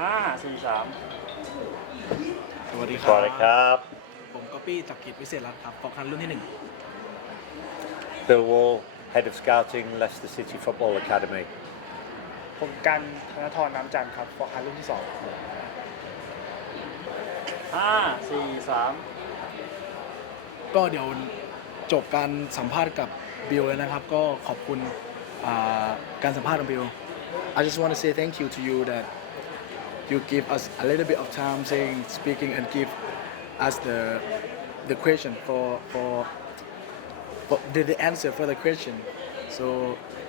5 4 3สวัสดีค ส รั วัสดีครับ ผมก๊อปปี้จากกิจวิเศษรัตน์ครับฟอกคันรุ่นที่ Bill Wall, Head of Scouting, Leicester City Football Academy. ผมกันธนทรน้ำจันทร์ครับฟอร์คันรุ่นที่2 5 4 3 1ก็เดี๋ยวจบการสัมภาษณ์กับบิลแล้วนะครับก็ขอบคุณการสัมภาษณ์ของบิล I just want to say thank you to you that you give us a little bit of time saying speaking and give us the question for the answer for the question so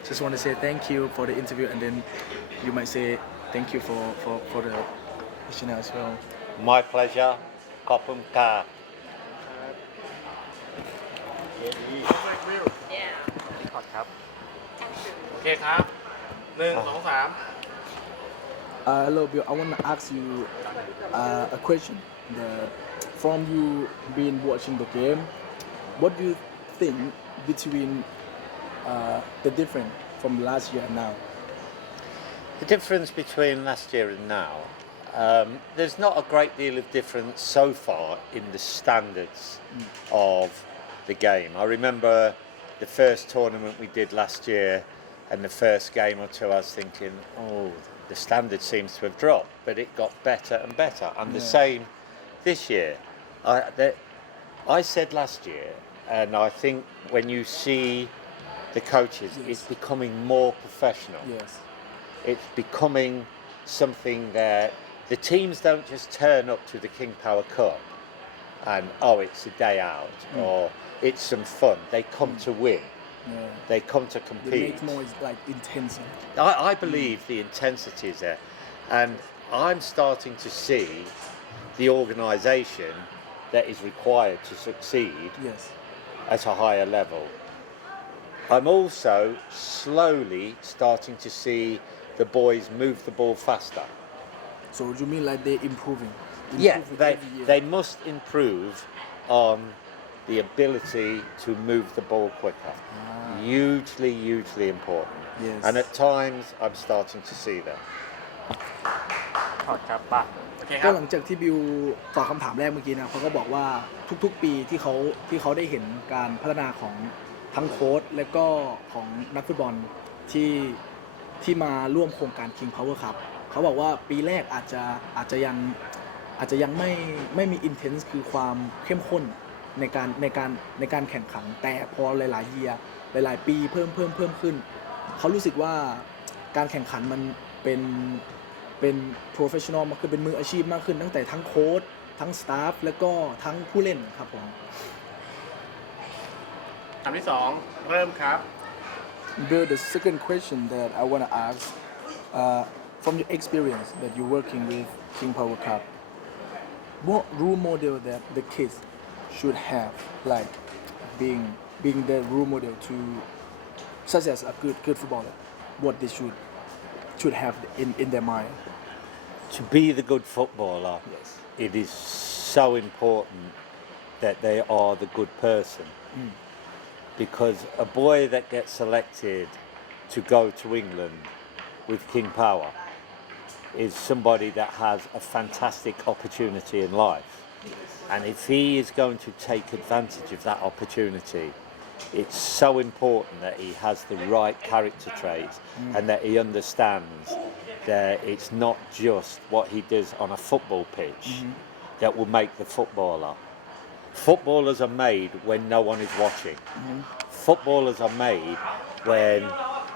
just want to say thank you for the interview and then you might say thank you for the question as well My pleasure. ขอบคุณครับ รีพอร์ตครับ โอเคครับ1 2 3 Hello, Bill. I want to ask you a question. From you been watching the game, what do you think between the difference from last year and now? The difference between last year and now, there's not a great deal of difference so far in the standards of the game. I remember the first tournament we did last year and the first game or two I was thinking, oh, the standard seems to have dropped, but it got better and better. And the same this year. I said last year, and I think when you see the coaches, it's becoming more professional. Yes. It's becoming something that the teams don't just turn up to the King Power Cup and, oh, it's a day out or it's some fun. They come to win. Yeah. They come to It compete. makes more like intense. I believe the intensity is there. And I'm starting to see the organisation that is required to succeed Yes. at a higher level. I'm also slowly starting to see the boys move the ball faster. So you mean like they improving? Yeah, Improving every year. they must improve on the ability to move the ball quicker. Hugely important. Yes. And at times I'm starting to see that. พอร์ตครับป่ะ โอเคค ก็ รับ หลังจากที่บิวตอบคำถามแรกเมื่อกี้นะเขาก็บอกว่าทุกๆปีที่เขาได้เห็นการพัฒนาของทั้งโค้ชและก็ของนักฟุตบอลที่มาร่วมโครงการ King Power Cup เขาบอกว่าปีแรกอาจจะยังไม่มี intense คือความเข้มข้นในการแข่งขันแต่พอหลายๆเยียร์หลายๆปีเพิ่มขึ้นเขารู้สึกว่าการแข่งขันมันเป็น professional มากขึ้นเป็นมืออาชีพมากขึ้นตั้งแต่ทั้งโค้ชทั้งสตาฟและก็ทั้งผู้เล่นครับผม คำที่ 2 เริ่มครับ Bill, the second question that I want to ask, from your experience that you're working with King Power Cup, what role model that the kids should have, like being the role model to, such as a good footballer, what they should have in their mind? To be the good footballer, Yes. it is so important that they are the good person. Because a boy that gets selected to go to England with King Power is somebody that has a fantastic opportunity in life. And if he is going to take advantage of that opportunity, it's so important that he has the right character traits and that he understands that it's not just what he does on a football pitch that will make the footballer. Footballers are made when no one is watching. Footballers are made when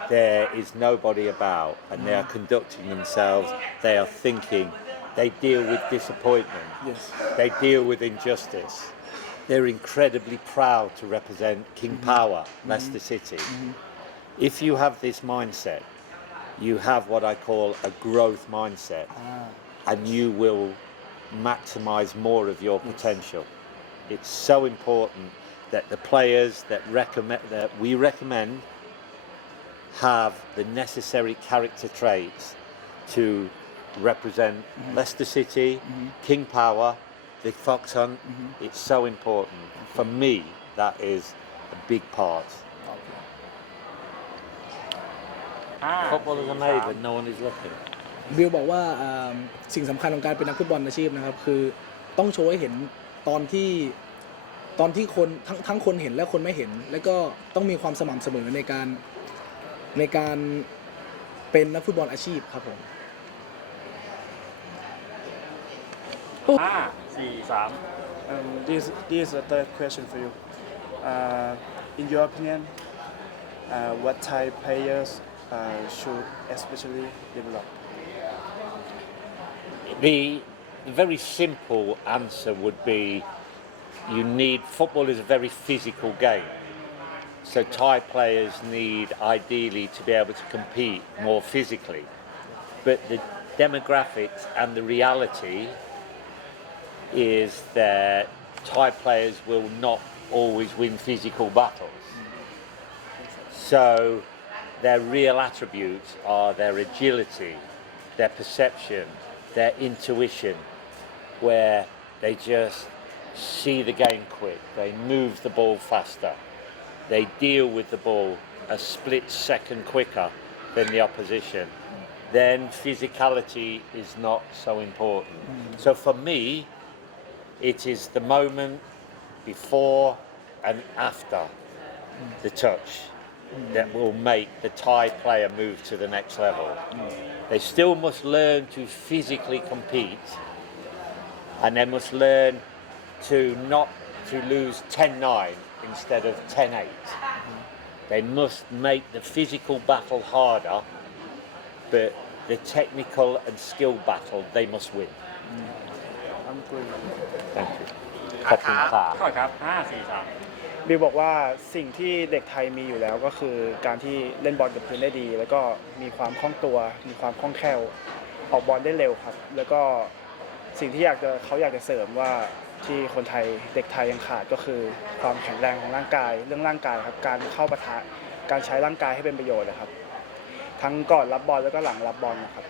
there is nobody about and they are conducting themselves, they are thinking, they deal with disappointment, Yes. they deal with injustice. They're incredibly proud to represent King Power, Leicester City. If you have this mindset, you have what I call a growth mindset and you will maximize more of your potential. It's so important that the players that we recommend have the necessary character traits to represent Leicester City, King Power, the Fox Hunt. It's so important. For me, that is a big part. Okay. 5 Footballers are 4 made 3 when no one is looking. บิลบอกว่าสิ่งสำคัญของการเป็นนักฟุตบอลอาชีพนะครับคือต้องโชว์ให้เห็นตอนที่คนทั้งคนเห็นและคนไม่เห็น แล้วก็ต้องมีความสม่ำเสมอในการเป็นนักฟุตบอลอาชีพครับผม 5 4 3 This is the third question for you. In your opinion, what Thai players should especially develop? The very simple answer would be football is a very physical game. So Thai players need ideally to be able to compete more physically. But the demographics and the reality is that Thai players will not always win physical battles. So their real attributes are their agility, their perception, their intuition, where they just see the game quick, they move the ball faster, they deal with the ball a split second quicker than the opposition. Then physicality is not so important. So for me, it is the moment before and after the touch that will make the Thai player move to the next level. They still must learn to physically compete, and they must learn to not to lose 10-9 instead of 10-8. They must make the physical battle harder, but the technical and skill battle they must win. I'm good. Thank you. ขอบคุณค่ะ ขอครับ 5 4 3 บิลบอกว่าสิ่งที่เด็กไทยมีอยู่แล้วก็คือการที่เล่นบอลกับพื้นได้ดี แล้วก็มีความคล่องตัวมีความคล่องแคล่วออกบอลได้เร็วครับ แล้วก็สิ่งที่เขาอยากจะเสริมว่าที่คนไทยเด็กไทยยังขาดก็คือความแข็งแรงของร่างกายเรื่องร่างกายครับการเข้าปะทะการใช้ร่างกายให้เป็นประโยชน์นะครับทั้งก่อนรับบอลแล้วก็หลังรับบอลนะครับ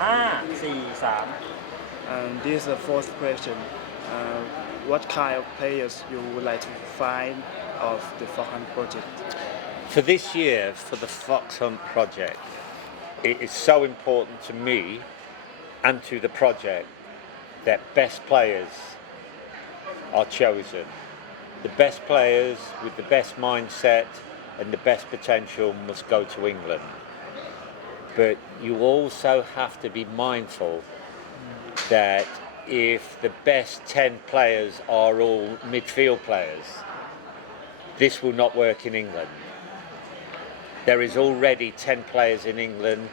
5 4 3 This is the fourth question. What kind of players you would like to find of the Fox Hunt project? For this year, for the Fox Hunt project, it is so important to me and to the project that best players are chosen. The best players with the best mindset and the best potential must go to England. But you also have to be mindful that if the best 10 players are all midfield players, this will not work in England. There is already 10 players in England,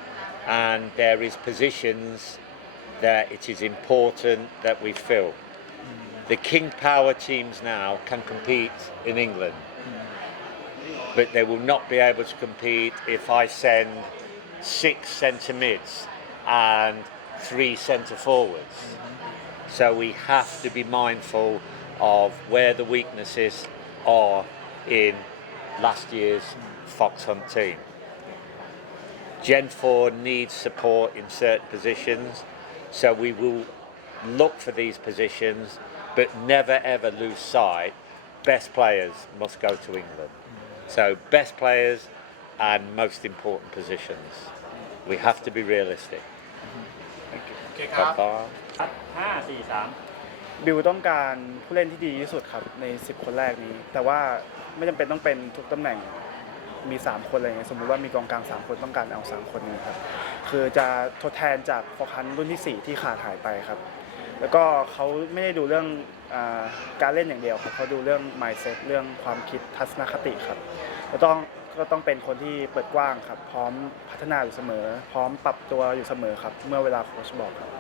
and there is positions that it is important that we fill. The King Power teams now can compete in England, but they will not be able to compete if I send 6 centre mids and 3 centre forwards. So we have to be mindful of where the weaknesses are in last year's Fox Hunt team. Gen 4 needs support in certain positions, so we will look for these positions, but never ever lose sight. Best players must go to England. So best players and most important positions. We have to be realistic. โอเคครับ 5 4 3 บิลต้องการผู้เล่นที่ดีที่สุดครับใน10คนแรกนี้แต่ว่าไม่จำเป็นต้องเป็นทุกตำแหน่งมี3คนอะไรเงี้ยสมมุติว่ามีกองกลาง3คนต้องการเอา3คนนี้ครับคือจะทดแทนจากฟอร์คันรุ่นที่4ที่ขาดหายไปครับแล้วก็เขาไม่ได้ดูเรื่องการเล่นอย่างเดียวครับเขาดูเรื่อง mindset เรื่องความคิดทัศนคติครับก็ต้องเป็นคนที่เปิดกว้างครับพร้อมพัฒนาอยู่เสมอพร้อมปรับตัวอยู่เสมอครับเมื่อเวลาโค้ชบอกครับ